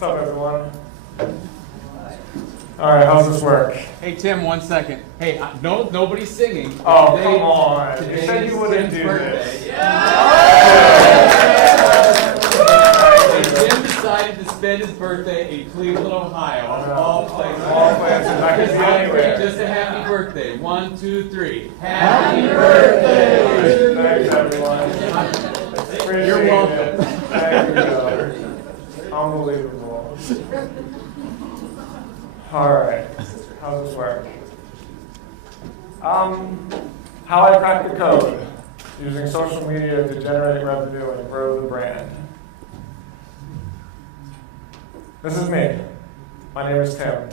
What's up, everyone? All right, how's this work? Hey, Tim, 1 second. Hey, nobody's singing. Oh, Today- come on. You today said is you wouldn't Tim's do birthday. this. And Tim decided to spend his birthday in Cleveland, Ohio, of all places. All places. I could be anywhere. Just a happy birthday. 1, 2, 3. Happy birthday! Thanks, everyone. Appreciate You're welcome. it. Thank you, brother. Unbelievable. All right. How's this work? How I crack the code using social media to generate revenue and grow the brand. This is me. My name is Tim.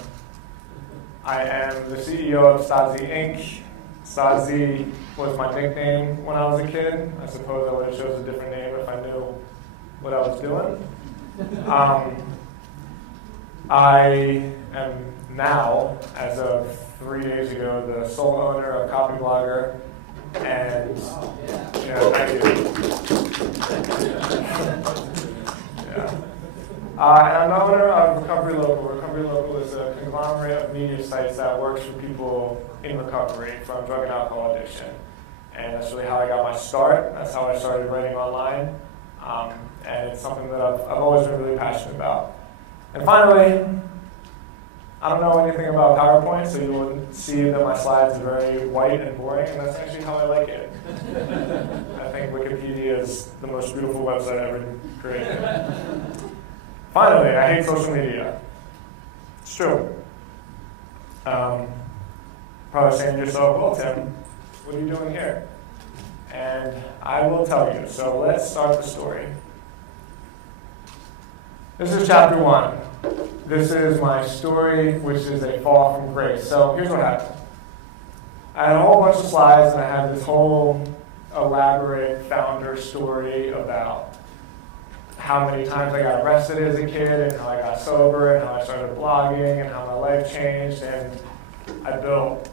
I am the CEO of Stodzy Inc. Stodzy was my nickname when I was a kid. I suppose I would have chosen a different name if I knew what I was doing. I am now, as of 3 days ago, the sole owner of Copyblogger, and thank you. Yeah. I'm the owner of Recovery Local. Recovery Local is a conglomerate of media sites that works for people in recovery from drug and alcohol addiction. And that's really how I got my start. That's how I started writing online. And it's something that I've always been really passionate about. And finally, I don't know anything about PowerPoint, so you will see that my slides are very white and boring, and that's actually how I like it. I think Wikipedia is the most beautiful website ever created. Finally, I hate social media. It's true. Probably saying to yourself, well, Tim, what are you doing here? And I will tell you. So let's start the story. This is chapter 1. This is my story, which is a fall from grace. So here's what happened. I had a whole bunch of slides, and I had this whole elaborate founder story about how many times I got arrested as a kid, and how I got sober, and how I started blogging, and how my life changed. And I built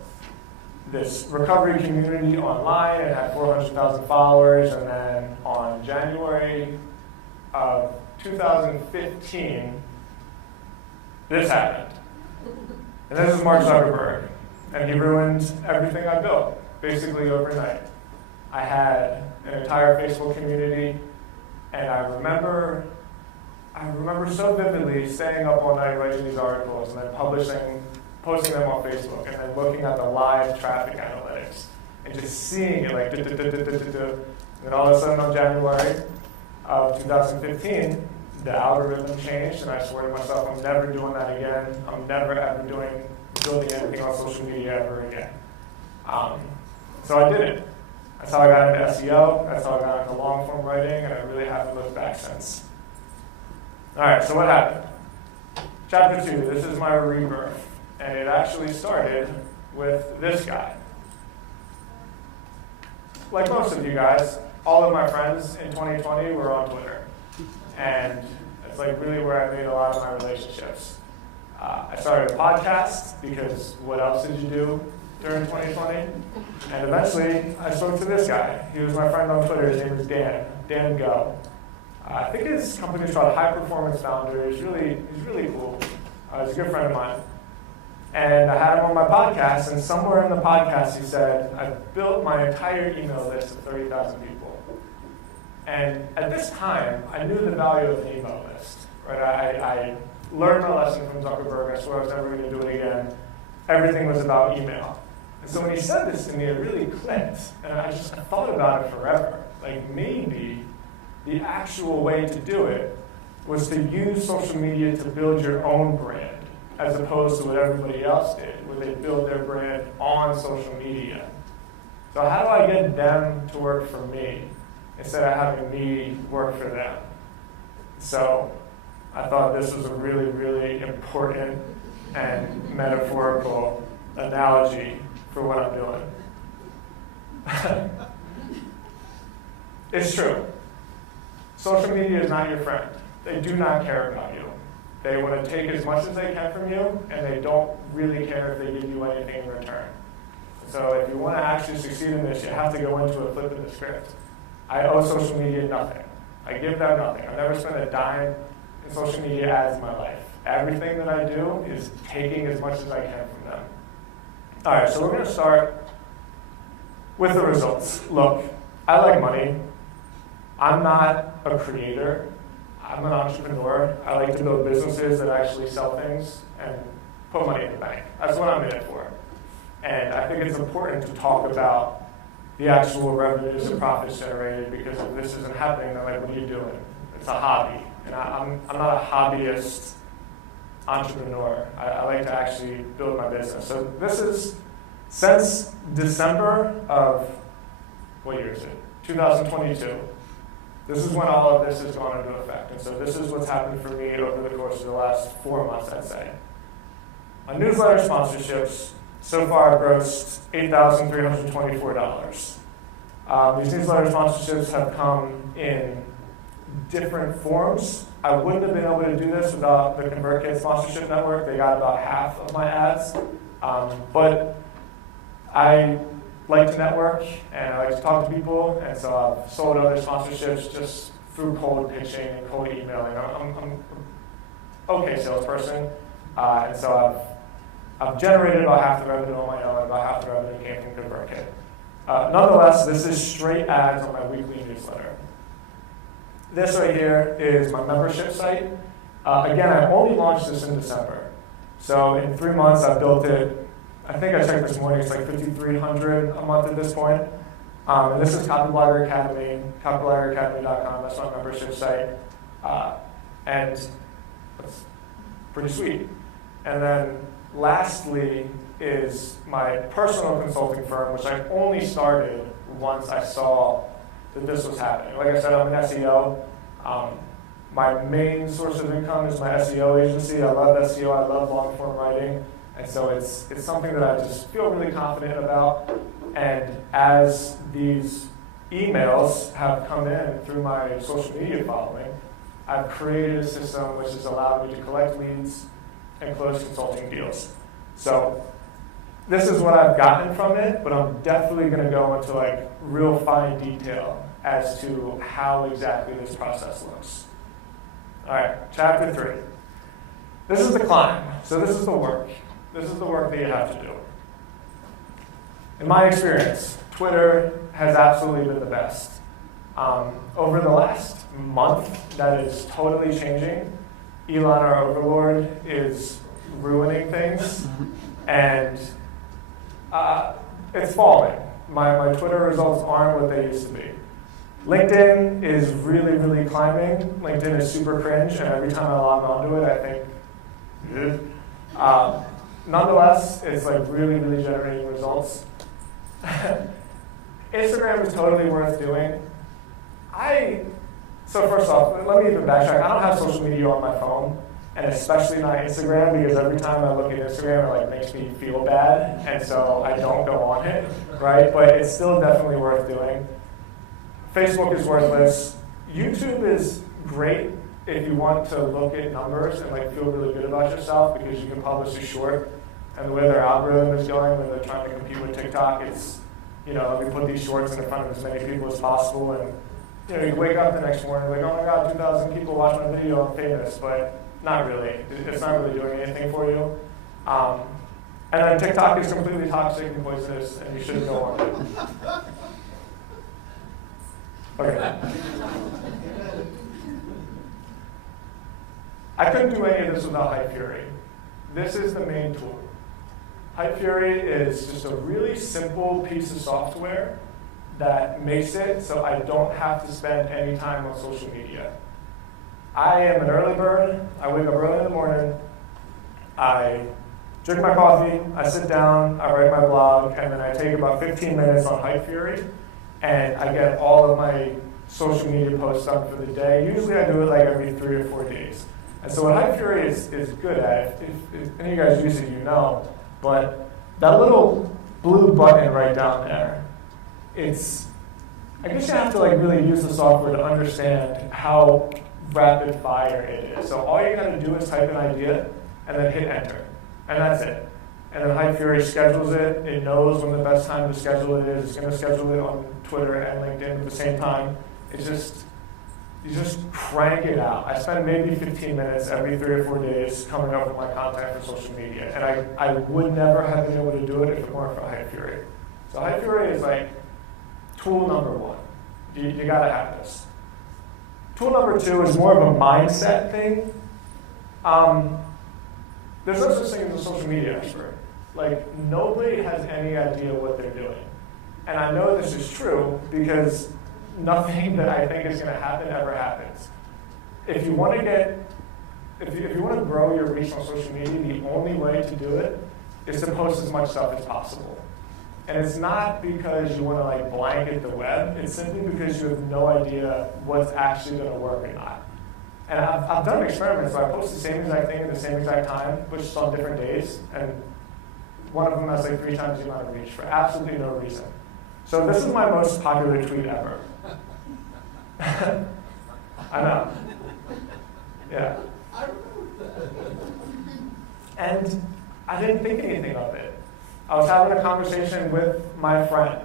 this recovery community online and had 400,000 followers. And then on January of 2015, this happened. And this is Mark Zuckerberg. And he ruined everything I built, basically overnight. I had an entire Facebook community, and I remember so vividly staying up all night writing these articles and then posting them on Facebook, and then looking at the live traffic analytics and just seeing it like and then all of a sudden on January of 2015, the algorithm changed, and I swore to myself, I'm never doing that again. I'm never ever building anything on social media ever again. So I did it. That's how I got into SEO. That's how I got into long form writing, and I really haven't looked back since. All right, so what happened? Chapter 2, this is my rebirth, and it actually started with this guy. Like most of you guys, all of my friends in 2020 were on Twitter. And it's like really where I made a lot of my relationships. I started a podcast because what else did you do during 2020? And eventually I spoke to this guy. He was my friend on Twitter. His name is Dan Go. I think his company is called High Performance Founder. He's really cool. He's a good friend of mine. And I had him on my podcast, and somewhere in the podcast he said, I've built my entire email list of 30,000 people. And at this time, I knew the value of an email list. Right? I learned my lesson from Zuckerberg. I swore I was never going to do it again. Everything was about email. And so when he said this to me, it really clicked. And I thought about it forever. Like maybe the actual way to do it was to use social media to build your own brand, as opposed to what everybody else did, where they build their brand on social media. So how do I get them to work for me instead of having me work for them? So I thought this was a really, really important and metaphorical analogy for what I'm doing. It's true. Social media is not your friend. They do not care about you. They want to take as much as they can from you, and they don't really care if they give you anything in return. So if you want to actually succeed in this, you have to go into a flip of the script. I owe social media nothing. I give them nothing. I never spent a dime in social media ads in my life. Everything that I do is taking as much as I can from them. All right, so we're going to start with the results. Look, I like money. I'm not a creator. I'm an entrepreneur. I like to build businesses that actually sell things and put money in the bank. That's what I'm in it for. And I think it's important to talk about the actual revenues and profits generated, because if this isn't happening, then like, what are you doing? It's a hobby. And I'm not a hobbyist entrepreneur. I like to actually build my business. So this is since December of, what year is it? 2022. This is when all of this has gone into effect. And so this is what's happened for me over the course of the last 4 months, I'd say. My newsletter sponsorships so far have grossed $8,324. These newsletter sponsorships have come in different forms. I wouldn't have been able to do this without the ConvertKit sponsorship network. They got about half of my ads. But I like to network and I like to talk to people, and so I've sold other sponsorships just through cold pitching and cold emailing. I'm an okay salesperson, and so I've generated about half the revenue on my own, and about half the revenue came from ConvertKit. Nonetheless, this is straight ads on my weekly newsletter. This right here is my membership site. Again, I only launched this in December. So in 3 months, I've built it. I think I checked this morning, it's like $5,300 a month at this point. And this is Copyblogger Academy, copybloggeracademy.com. That's my membership site. And that's pretty sweet. And then lastly is my personal consulting firm, which I only started once I saw that this was happening. Like I said, I'm an SEO. My main source of income is my SEO agency. I love SEO. I love long form writing. And so it's something that I just feel really confident about. And as these emails have come in through my social media following, I've created a system which has allowed me to collect leads and close consulting deals. So this is what I've gotten from it, but I'm definitely going to go into like real fine detail as to how exactly this process looks. All right, chapter 3. This is the climb. So this is the work. This is the work that you have to do. In my experience, Twitter has absolutely been the best. Over the last month, that is totally changing. Elon, our overlord, is ruining things, and it's falling. My Twitter results aren't what they used to be. LinkedIn is really, really climbing. LinkedIn is super cringe, and every time I log onto it, I think, nonetheless, it's like really, really generating results. Instagram is totally worth doing. So first off, let me even backtrack. I don't have social media on my phone, and especially not Instagram, because every time I look at Instagram, it like makes me feel bad, and so I don't go on it, right? But it's still definitely worth doing. Facebook is worthless. YouTube is great if you want to look at numbers and like feel really good about yourself, because you can publish a short, and the way their algorithm is going when they're trying to compete with TikTok, it's, we put these shorts in front of as many people as possible, and you wake up the next morning like, oh my God, 2,000 people watch my video, I'm famous, but not really. It's not really doing anything for you. And then TikTok is completely toxic and poisonous, and you shouldn't go on it. Okay. I couldn't do any of this without Hype Fury. This is the main tool. Hype Fury is just a really simple piece of software that makes it so I don't have to spend any time on social media. I am an early bird. I wake up early in the morning. I drink my coffee. I sit down. I write my blog. And then I take about 15 minutes on Hype Fury. And I get all of my social media posts done for the day. Usually I do it like every 3 or 4 days. And so what Hype Fury is good at, if any of you guys use it, you know, but that little blue button right down there, I guess you have to like really use the software to understand how rapid fire it is. So all you gotta do is type an idea and then hit enter, and that's it. And then Hype Fury schedules it. It knows when the best time to schedule it is. It's gonna schedule it on Twitter and LinkedIn at the same time. It's you just crank it out. I spend maybe 15 minutes every 3 or 4 days coming up with my content for social media. And I would never have been able to do it if it weren't for Hype Fury. So Hype Fury is like tool number one. You gotta have this. Tool number two is more of a mindset thing. There's no such thing as a social media expert. Like, nobody has any idea what they're doing. And I know this is true because nothing that I think is going to happen ever happens. If you want to grow your reach on social media, the only way to do it is to post as much stuff as possible. And it's not because you want to like blanket the web. It's simply because you have no idea what's actually going to work or not. And I've done experiments where I post the same exact thing at the same exact time, but just on different days. And one of them has like 3 times the amount of reach for absolutely no reason. So this is my most popular tweet ever. I know. Yeah. And I didn't think anything of it. I was having a conversation with my friend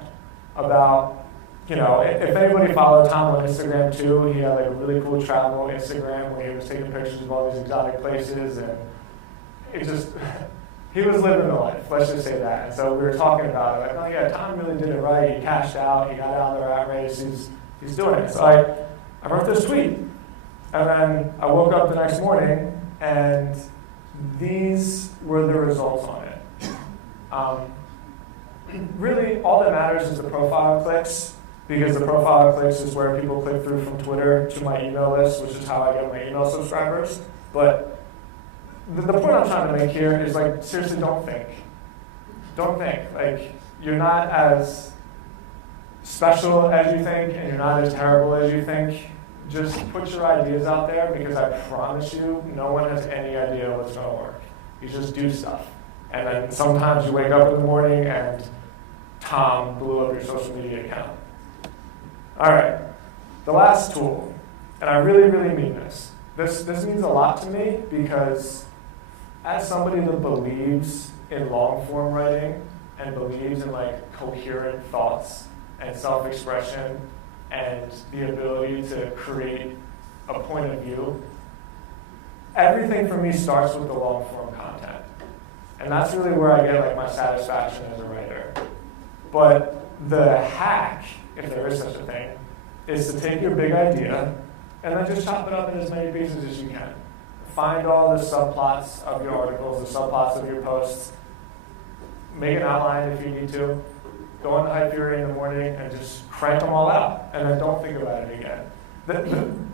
about, you know, if anybody followed Tom on Instagram too, he had like a really cool travel Instagram where he was taking pictures of all these exotic places, and it just, he was living the life, let's just say that. And so we were talking about it, like, oh yeah, Tom really did it right, he cashed out, he got out of the rat race, he's doing it. So I wrote this tweet, and then I woke up the next morning, and these were the results on it. Really, all that matters is the profile clicks, because the profile clicks is where people click through from Twitter to my email list, which is how I get my email subscribers. But the point I'm trying to make here is, like, seriously, don't think. Don't think. Like, you're not as special as you think, and you're not as terrible as you think. Just put your ideas out there, because I promise you, no one has any idea what's going to work. You just do stuff. And then sometimes you wake up in the morning and Tom blew up your social media account. All right, the last tool, and I really, really mean this. This means a lot to me, because as somebody that believes in long form writing and believes in like coherent thoughts and self-expression and the ability to create a point of view, everything for me starts with the long form content. And that's really where I get like my satisfaction as a writer. But the hack, if there is such a thing, is to take your big idea and then just chop it up in as many pieces as you can. Find all the subplots of your articles, the subplots of your posts. Make an outline if you need to. Go on the Hype Fury in the morning and just crank them all out, and then don't think about it again.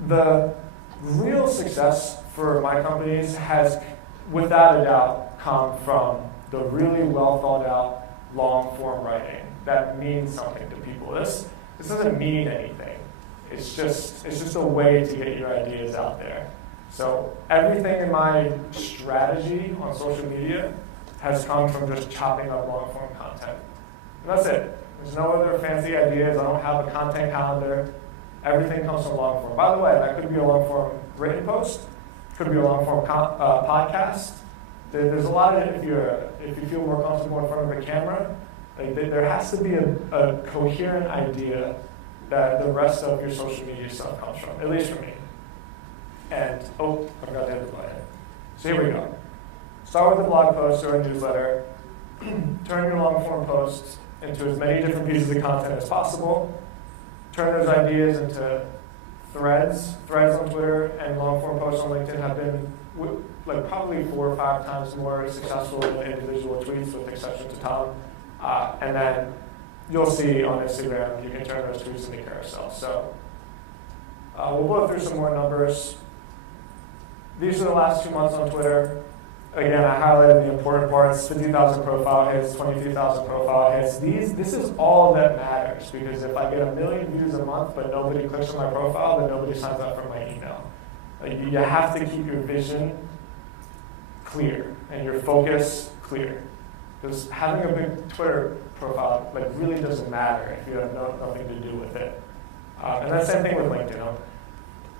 The real success for my companies has, without a doubt, come from the really well thought out long form writing that means something to people. This doesn't mean anything. It's just a way to get your ideas out there. So everything in my strategy on social media has come from just chopping up long form content. And that's it. There's no other fancy ideas. I don't have a content calendar. Everything comes from long form. By the way, that could be a long form written post. Could be a long form podcast. There's a lot of, if you feel more comfortable in front of a camera, like there has to be a coherent idea that the rest of your social media stuff comes from, at least for me. And, I forgot to hit the button. So here we go. Start with a blog post or a newsletter. Turn your long form posts into as many different pieces of content as possible. Turn those ideas into threads. Threads on Twitter and long form posts on LinkedIn have been like probably 4 or 5 times more successful than individual tweets, with the exception to Tom. And then you'll see on Instagram, you can turn those tweets into carousels. So we'll blow through some more numbers. These are the last 2 months on Twitter. Again, I highlighted the important parts: 50,000 profile hits, 23,000 profile hits. This is all that matters, because if I get 1 million views a month but nobody clicks on my profile, then nobody signs up for my email. You have to keep your vision clear and your focus clear. Because having a big Twitter profile really doesn't matter if you have nothing to do with it. And that's the same thing with LinkedIn.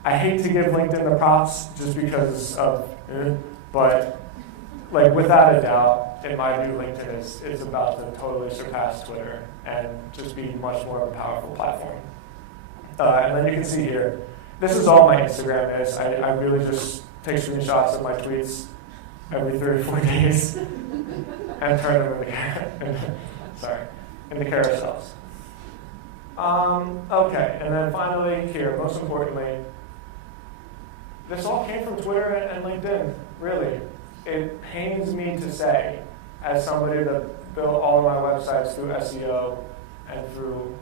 I hate to give LinkedIn the props just because of, but without a doubt, in my view, LinkedIn is about to totally surpass Twitter and just be much more of a powerful platform. And then you can see here, This is all my Instagram is. I really just take screenshots of my tweets every 3 or 4 days and turn them into carousels. Okay, and then finally here, most importantly, this all came from Twitter and LinkedIn, really. It pains me to say, as somebody that built all of my websites through SEO and through,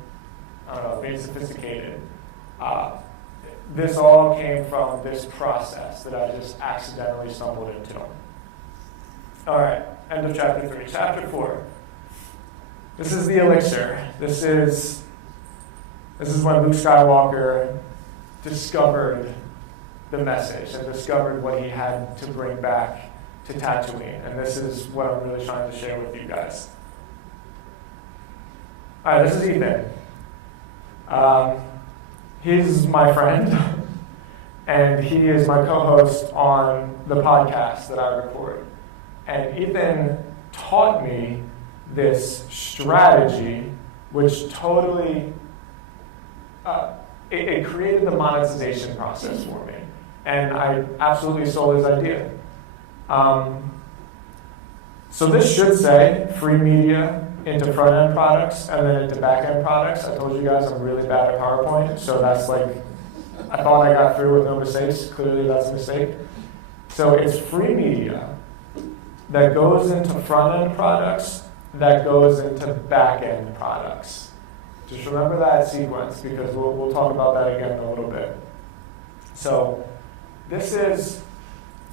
being sophisticated, this all came from this process that I just accidentally stumbled into. All right, end of chapter 3. Chapter 4. This is the elixir. This is when Luke Skywalker discovered the message and discovered what he had to bring back to Tatooine. And this is what I'm really trying to share with you guys. All right, this is Ethan. He's my friend, and he is my co-host on the podcast that I record. And Ethan taught me this strategy, which totally, it created the monetization process for me. And I absolutely stole his idea. So this should say free media into front-end products and then into back-end products. I told you guys I'm really bad at PowerPoint, so that's I thought I got through with no mistakes. Clearly that's a mistake. So it's free media that goes into front-end products, that goes into back-end products. Just remember that sequence, because we'll talk about that again in a little bit. So this is,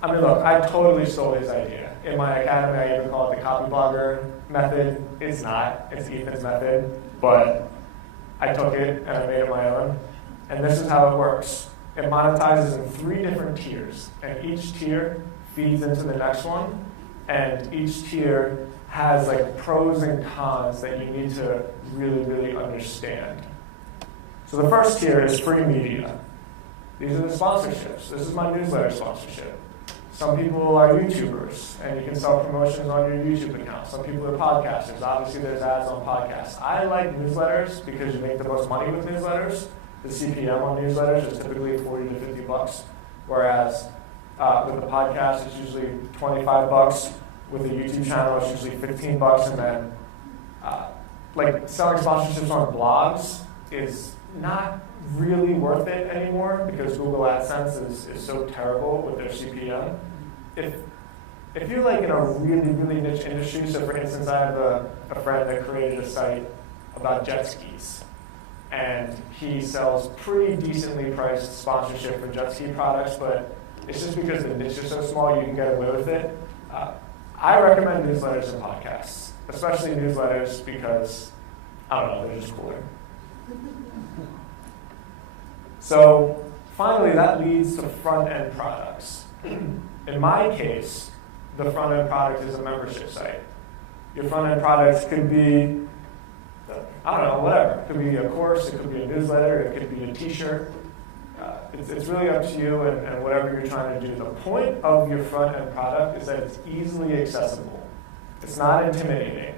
look, I totally stole his idea. In my academy, I even call it the copy blogger method. It's not. It's Ethan's method. But I took it and I made it my own. And this is how it works. It monetizes in 3 different tiers. And each tier feeds into the next one. And each tier has pros and cons that you need to really, really understand. So the first tier is free media. These are the sponsorships. This is my newsletter sponsorship. Some people are YouTubers, and you can sell promotions on your YouTube account. Some people are podcasters. Obviously, there's ads on podcasts. I like newsletters because you make the most money with newsletters. The CPM on newsletters is typically $40 to $50, whereas with a podcast, it's usually $25. With a YouTube channel, it's usually $15, and then selling sponsorships on blogs is not really worth it anymore because Google AdSense is so terrible with their CPM. If you're in a really, really niche industry, so for instance, I have a friend that created a site about jet skis, and he sells pretty decently priced sponsorship for jet ski products, but it's just because the niche is so small, you can get away with it. I recommend newsletters and podcasts, especially newsletters because, they're just cooler. So finally, that leads to front-end products. In my case, the front-end product is a membership site. Your front-end products could be, whatever. It could be a course, it could be a newsletter, it could be a t-shirt. It's really up to you and whatever you're trying to do. The point of your front-end product is that it's easily accessible. It's not intimidating.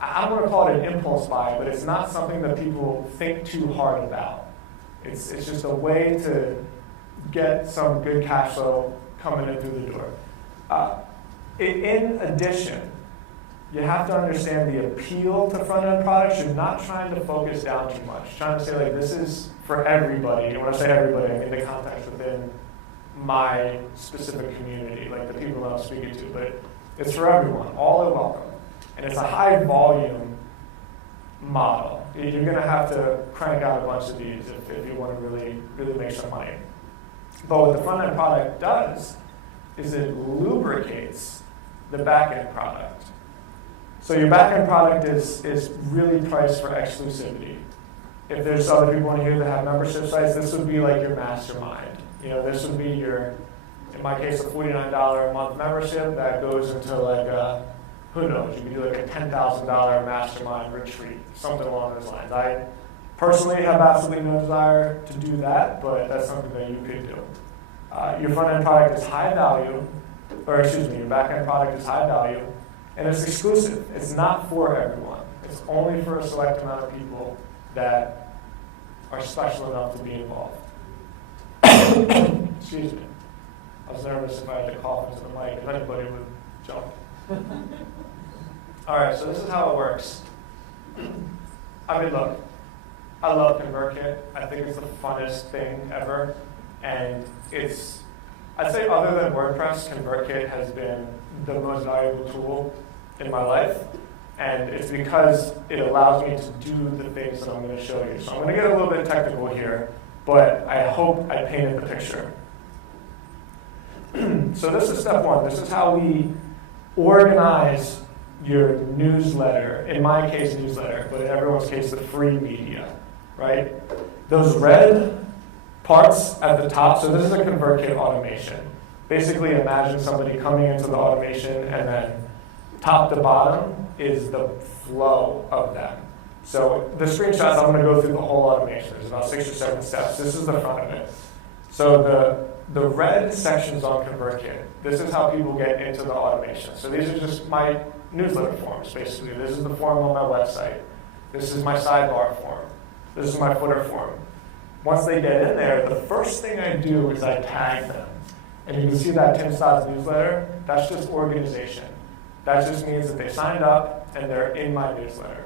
I don't want to call it an impulse buy, but it's not something that people think too hard about. It's just a way to get some good cash flow coming in through the door. In addition, you have to understand the appeal to front-end products. You're not trying to focus down too much. You're trying to say, this is for everybody. And when I say everybody, I mean the context within my specific community, the people that I'm speaking to. But it's for everyone. All are welcome. And it's a high-volume model. You're going to have to crank out a bunch of these if you want to really, really make some money. But what the front-end product does is it lubricates the back-end product. So your back-end product is really priced for exclusivity. If there's other people in here that have membership sites, this would be your mastermind. This would be in my case, a $49 a month membership that goes into who knows, you could do a $10,000 mastermind retreat, something along those lines. I personally have absolutely no desire to do that, but that's something that you could do. Your front-end product is high value, your back-end product is high value, and it's exclusive. It's not for everyone. It's only for a select amount of people that are special enough to be involved. Excuse me. I was nervous if I had to cough into the mic, if anybody would jump. All right, so this is how it works. I mean, look, I love ConvertKit. I think it's the funnest thing ever. And it's, I'd say other than WordPress, ConvertKit has been the most valuable tool in my life. And it's because it allows me to do the things that I'm going to show you. So I'm going to get a little bit technical here, but I hope I painted the picture. So this is step one. This is how we organize your newsletter. In my case, newsletter, but in everyone's case, the free media, right? Those red parts at the top, so this is a ConvertKit automation. Basically, imagine somebody coming into the automation and then top to bottom is the flow of them. So the screenshots, I'm going to go through the whole automation. There's about 6 or 7 steps. This is the front of it. So the red sections on ConvertKit, this is how people get into the automation. So these are just my newsletter forms, basically. This is the form on my website. This is my sidebar form. This is my footer form. Once they get in there, the first thing I do is I tag them. And you can see that Tim Stodd's newsletter, that's just organization. That just means that they signed up and they're in my newsletter.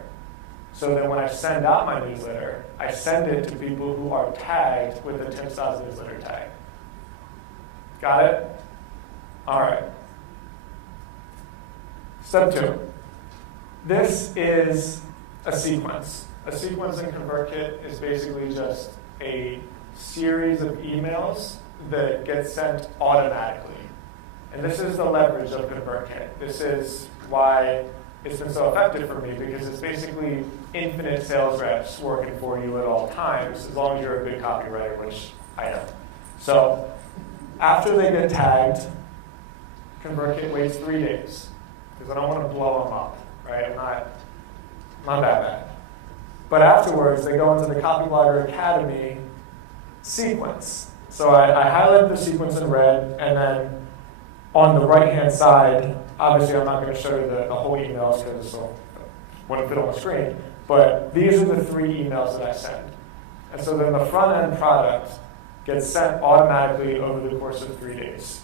So then when I send out my newsletter, I send it to people who are tagged with the Tim Stodd's newsletter tag. Got it? All right. Step 2. This is a sequence. A sequence in ConvertKit is basically just a series of emails that get sent automatically. And this is the leverage of ConvertKit. This is why it's been so effective for me, because it's basically infinite sales reps working for you at all times, as long as you're a good copywriter, which I am. So after they get tagged, ConvertKit waits 3 days, because I don't want to blow them up, right? I'm not that bad. But afterwards, they go into the Copyblogger Academy sequence. So I highlight the sequence in red, and then on the right-hand side, obviously I'm not going to show you the whole emails because it wouldn't fit on the screen, but these are the 3 emails that I send. And so then the front-end product gets sent automatically over the course of 3 days.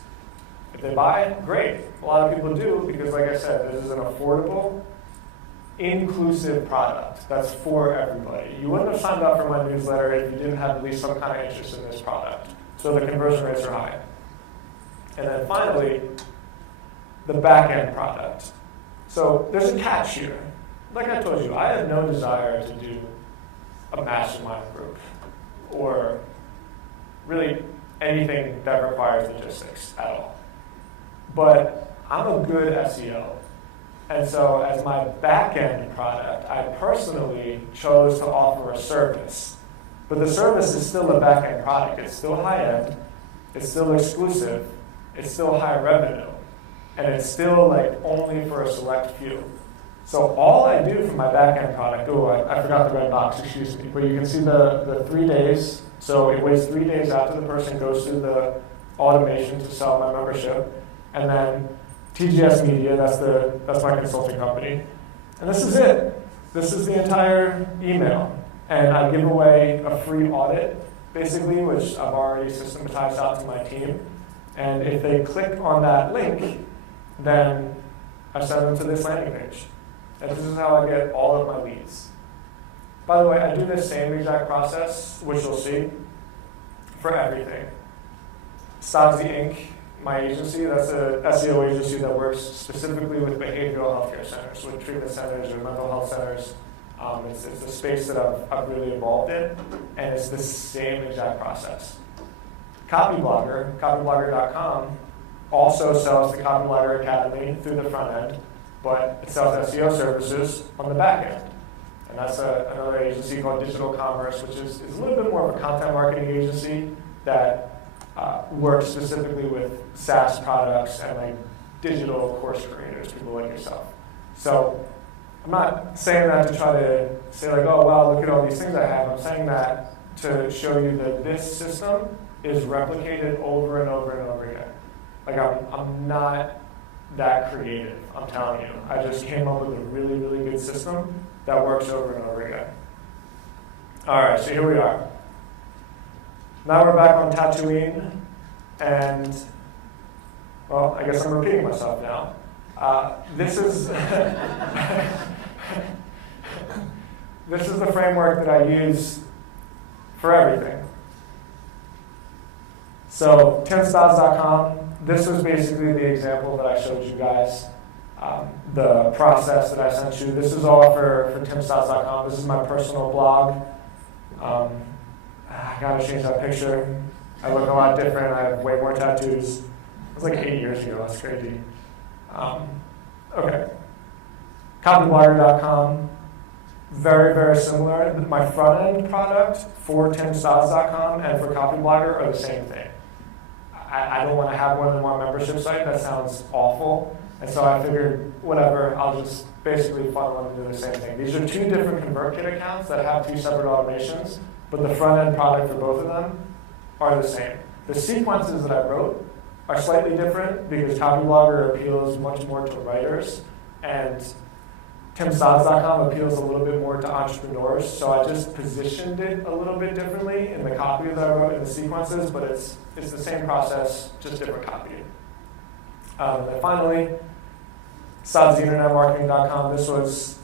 If they buy, great. A lot of people do because, like I said, this is an affordable, inclusive product that's for everybody. You wouldn't have signed up for my newsletter if you didn't have at least some kind of interest in this product. So the conversion rates are high. And then finally, the back-end product. So there's a catch here. Like I told you, I have no desire to do a mastermind group or really anything that requires logistics at all. But I'm a good SEO. And so as my back-end product, I personally chose to offer a service. But the service is still a back-end product. It's still high-end. It's still exclusive. It's still high revenue. And it's still like only for a select few. So all I do for my back-end product, I forgot the red box, excuse me, but you can see the 3 days. So it waits 3 days after the person goes through the automation to sell my membership. And then TGS Media, that's my consulting company. And this is it. This is the entire email. And I give away a free audit, basically, which I've already systematized out to my team. And if they click on that link, then I send them to this landing page. And this is how I get all of my leads. By the way, I do this same exact process, which you'll see, for everything. Stodzy Inc., my agency, that's a SEO agency that works specifically with behavioral healthcare centers, with treatment centers or mental health centers. It's a space that I've really involved in, and it's the same exact process. Copyblogger, copyblogger.com, also sells the Copyblogger Academy through the front end, but it sells SEO services on the back end. And that's another agency called Digital Commerce, which is a little bit more of a content marketing agency that works specifically with SaaS products and like digital course creators, people like yourself. So I'm not saying that to try to say like, oh, wow, look at all these things I have. I'm saying that to show you that this system is replicated over and over and over again. Like I'm not that creative, I'm telling you. I just came up with a really, really good system that works over and over again. All right, so here we are. Now we're back on Tatooine, and, well, I guess I'm repeating myself now. This is this is the framework that I use for everything. So timstodds.com, this was basically the example that I showed you guys, the process that I sent you. This is all for timstodds.com. This is my personal blog. I gotta change that picture. I look a lot different. I have way more tattoos. It was like 8 years ago. That's crazy. Okay. Copyblogger.com. Very, very similar. My front-end product for timstodds.com and for Copyblogger are the same thing. I don't want to have more than one membership site. That sounds awful. And so I figured, whatever, I'll just basically funnel them into the same thing. These are two different ConvertKit accounts that have two separate automations, but the front-end product for both of them are the same. The sequences that I wrote are slightly different because Copyblogger appeals much more to writers, and timstodds.com appeals a little bit more to entrepreneurs. So I just positioned it a little bit differently in the copy that I wrote in the sequences, but it's the same process, just different copy. And finally, StoddardInternetMarketing.com. This was,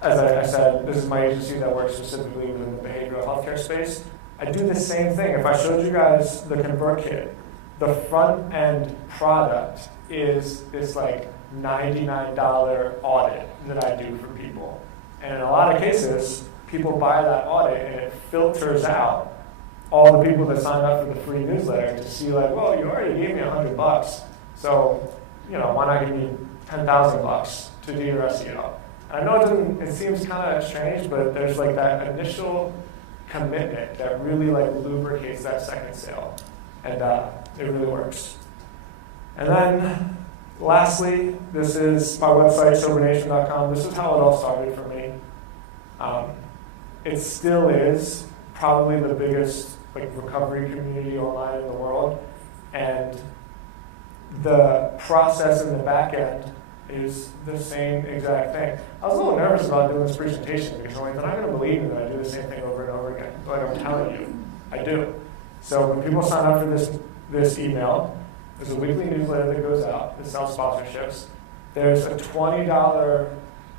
as I said, this is my agency that works specifically within the behavioral healthcare space. I do the same thing. If I showed you guys the ConvertKit, the front end product is this like $99 audit that I do for people. And in a lot of cases, people buy that audit and it filters out all the people that sign up for the free newsletter to see like, well, you already gave me $100, so why not give me $10,000 to do your SEO? And I know it seems kind of strange, but there's like that initial commitment that really like lubricates that second sale, and it really works. And then lastly, this is my website, sobernation.com. This is how it all started for me. It still is probably the biggest recovery community online in the world, and the process in the back end is the same exact thing. I was a little nervous about doing this presentation because I'm like, they're not going to believe me that I do the same thing over and over again. Like I'm telling you, I do. So when people sign up for this email, there's a weekly newsletter that goes out that sells sponsorships. There's a $20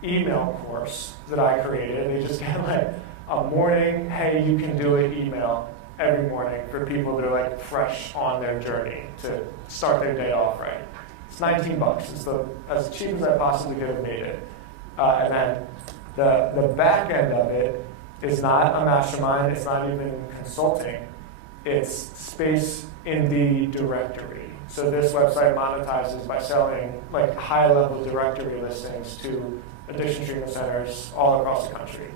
email course that I created. They just get like a morning, hey, you can do it email every morning for people that are like fresh on their journey to start their day off right. It's $19. It's as cheap as I possibly could have made it. And then the back end of it is not a mastermind. It's not even consulting. It's space in the directory. So this website monetizes by selling like high-level directory listings to addiction treatment centers all across the country.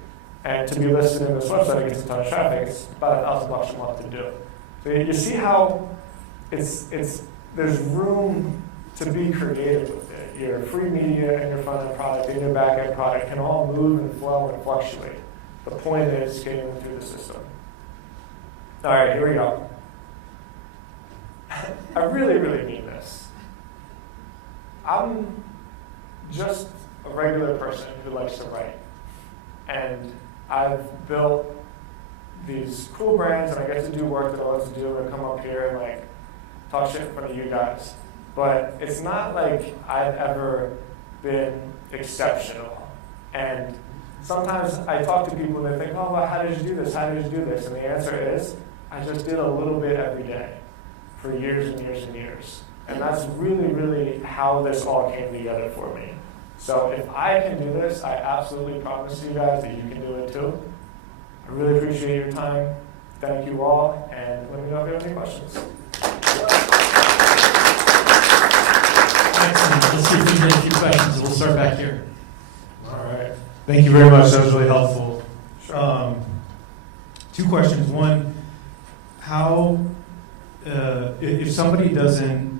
And to be listed in this website, it gets a ton of traffic. It's about $1,000 a month to do. So you see how there's room to be creative with it. Your free media and your front-end product and your back-end product can all move and flow and fluctuate. The point is getting them through the system. All right, here we go. I really, really mean this. I'm just a regular person who likes to write. And I've built these cool brands, and I get to do work that I love to do and come up here and like talk shit in front of you guys. But it's not like I've ever been exceptional. And sometimes I talk to people and they think, oh, well, how did you do this? How did you do this? And the answer is, I just did a little bit every day for years and years and years. And that's really, really how this all came together for me. So if I can do this, I absolutely promise you guys that you can do it too. I really appreciate your time. Thank you all, and let me know if you have any questions. Excellent. Let's see if we can get a few questions. We'll start back here. All right. Thank you very much. That was really helpful. Two questions. One, how, if somebody doesn't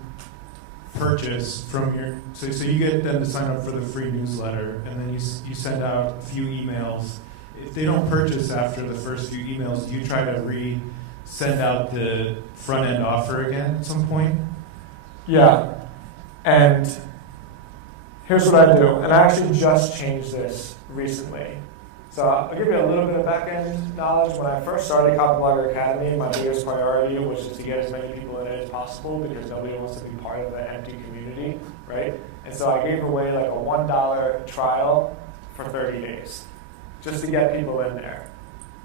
purchase from your, so you get them to sign up for the free newsletter, and then you send out a few emails. If they don't purchase after the first few emails, do you try to send out the front-end offer again at some point? Yeah. And here's what I do. And I actually just changed this recently. So I'll give you a little bit of back-end knowledge. When I first started Copyblogger Academy, my biggest priority was just to get as many people in it as possible because nobody wants to be part of an empty community, right? And so I gave away like a $1 trial for 30 days just to get people in there.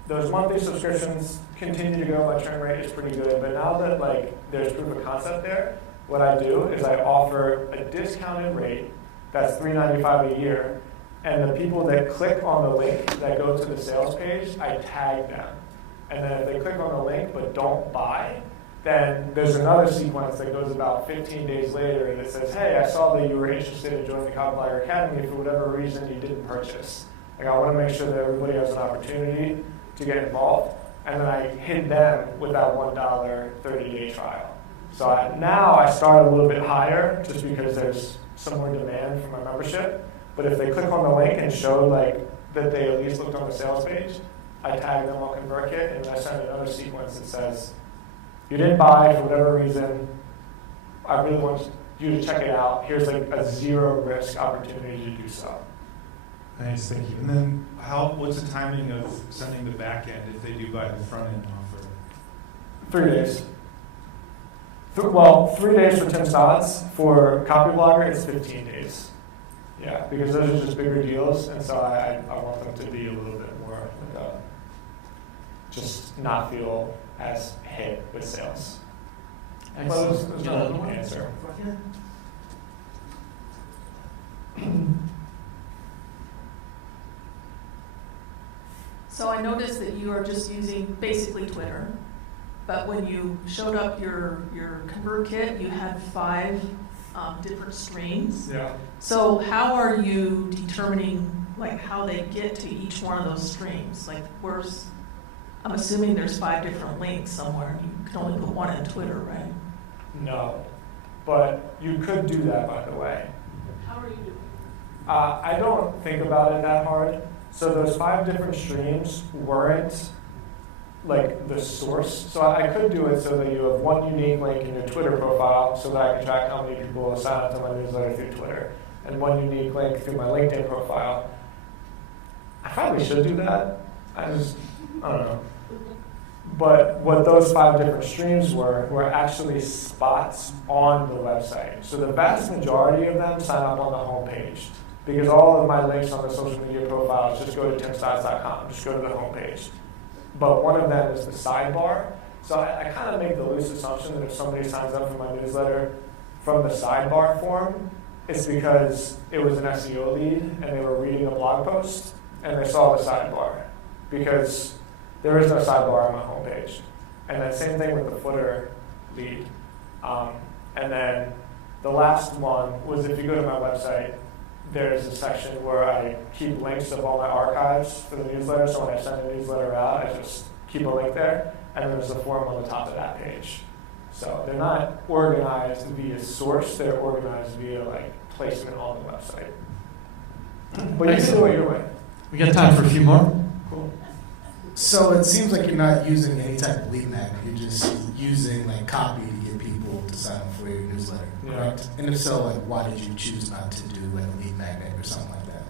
Those monthly subscriptions continue to go. My churn rate is pretty good. But now that like there's proof of concept there, what I do is I offer a discounted rate that's $3.95 a year. And the people that click on the link that go to the sales page, I tag them. And then if they click on the link but don't buy, then there's another sequence that goes about 15 days later that says, hey, I saw that you were interested in joining the Copyblogger Academy. For whatever reason, you didn't purchase. Like, I want to make sure that everybody has an opportunity to get involved. And then I hit them with that $1 30-day trial. So now I start a little bit higher just because there's some more demand for my membership. But if they click on the link and show like that they at least looked on the sales page, I tag them on ConvertKit and I send another sequence that says, you didn't buy for whatever reason, I really want you to check it out. Here's like a zero risk opportunity to do so. Nice, thank you. And then what's the timing of sending the back end if they do buy the front end offer? 3 days. Well, 3 days for Tim Stotts. For Copyblogger, it's 15 days. Yeah, because those are just bigger deals, and so I want them to be a little bit more like just not feel as hit with sales. Well, there's no answer. So I noticed that you are just using basically Twitter, but when you showed up your ConvertKit, you had 5 different streams. Yeah. So how are you determining like how they get to each one of those streams? Like I'm assuming there's 5 different links somewhere. You can only put one in Twitter, right? No, but you could do that, by the way. How are you doing? I don't think about it that hard. So those 5 different streams weren't like the source. So I could do it so that you have one unique link in your Twitter profile so that I can track how many people sign up to my newsletter through Twitter, and one unique link through my LinkedIn profile. I probably should do that. I don't know. But what those 5 different streams were actually spots on the website. So the vast majority of them sign up on the homepage because all of my links on the social media profiles just go to timstotts.com, just go to the homepage. But one of them is the sidebar. So I kind of make the loose assumption that if somebody signs up for my newsletter from the sidebar form, it's because it was an SEO lead and they were reading a blog post and they saw the sidebar. Because there is no sidebar on my homepage. And then same thing with the footer lead. And then the last one was if you go to my website, there's a section where I keep links of all my archives for the newsletter. So when I send a newsletter out, I just keep a link there. And then there's a form on the top of that page. So they're not organized via source. They're organized via like placement on the website. But you can do it your way. We got time for a few more. Cool. So it seems like you're not using any type of lead magnet. You're just using like copy to get people to sign up for your newsletter, correct? And if so, like why did you choose not to do like a lead magnet or something like that?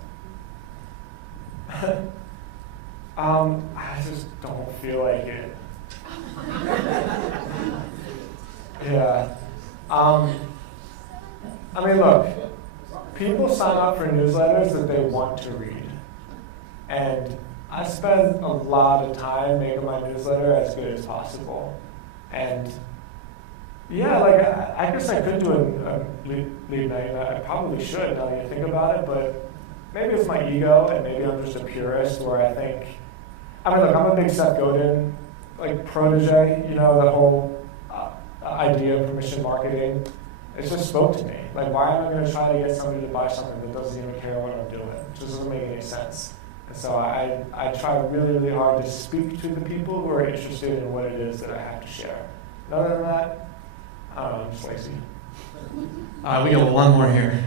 I just don't feel like it. Yeah. I mean, look, people sign up for newsletters that they want to read. And I spend a lot of time making my newsletter as good as possible. And yeah, like I guess I could do a lead magnet. I probably should now that you think about it, but maybe it's my ego and maybe I'm just a purist where I think, I mean, look, I'm a big Seth Godin like protege, you know, the whole idea of permission marketing. It just spoke to me. Like, why am I going to try to get somebody to buy something that doesn't even care what I'm doing? It just doesn't make any sense. And so I try really, really hard to speak to the people who are interested in what it is that I have to share. And other than that, I don't know, I'm just lazy. We got one more here.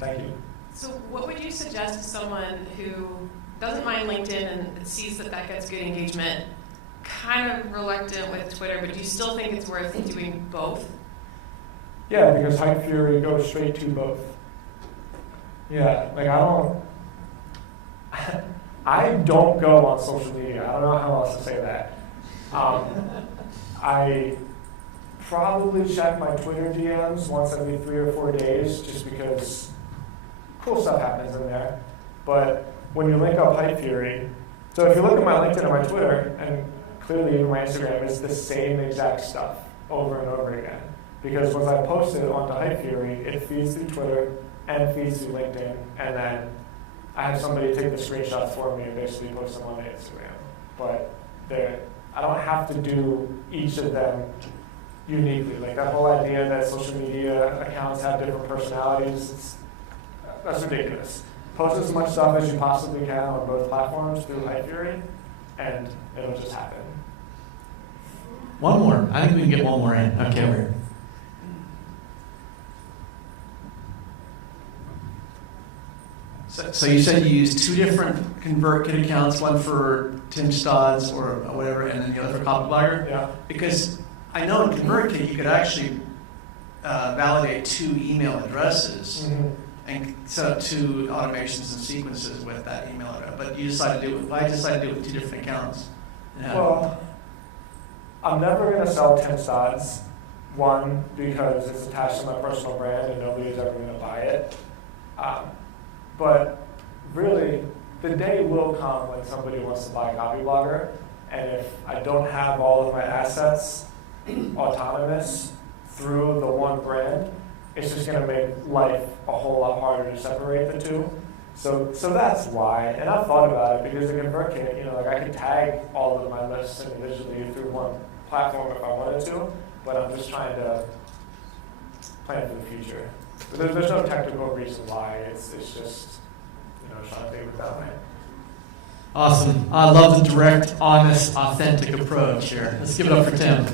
Thank you. So what would you suggest to someone who doesn't mind LinkedIn and sees that that gets good engagement, kind of reluctant with Twitter, but do you still think it's worth doing both? Yeah, because Hype Fury goes straight to both. Yeah, like I I don't go on social media. I don't know how else to say that. I probably check my Twitter DMs once every 3 or 4 days just because cool stuff happens in there. But when you link up Hype Fury, so if you look at my LinkedIn and my Twitter, and clearly even my Instagram, it's the same exact stuff over and over again. Because once I post it onto Hype Fury, it feeds through Twitter and feeds through LinkedIn, and then I have somebody take the screenshots for me and basically post them on the Instagram. But I don't have to do each of them uniquely. Like that whole idea that social media accounts have different personalities, that's ridiculous. Post as much stuff as you possibly can on both platforms through Hype Fury, and it'll just happen. One more. I think we can get one more in. Okay, we're here. So you said you used 2 different ConvertKit accounts, one for Tim Stodds or whatever, and then the other for Copyblogger? Yeah. Because I know in ConvertKit you could actually validate 2 email addresses and set up 2 automations and sequences with that email address. But you decided to do it. Why decide to do it with 2 different accounts? Well, I'm never going to sell Tim Stodds. One, because it's attached to my personal brand and nobody's ever going to buy it. But really, the day will come when somebody wants to buy Copyblogger, and if I don't have all of my assets autonomous through the one brand, it's just going to make life a whole lot harder to separate the two. So that's why, and I've thought about it because the ConvertKit, like I could tag all of my lists individually through one platform if I wanted to, but I'm just trying to plan for the future. But there's no technical reason why. It's just trying to figure it out. Awesome. I love the direct, honest, authentic approach here. Let's give it up for Tim.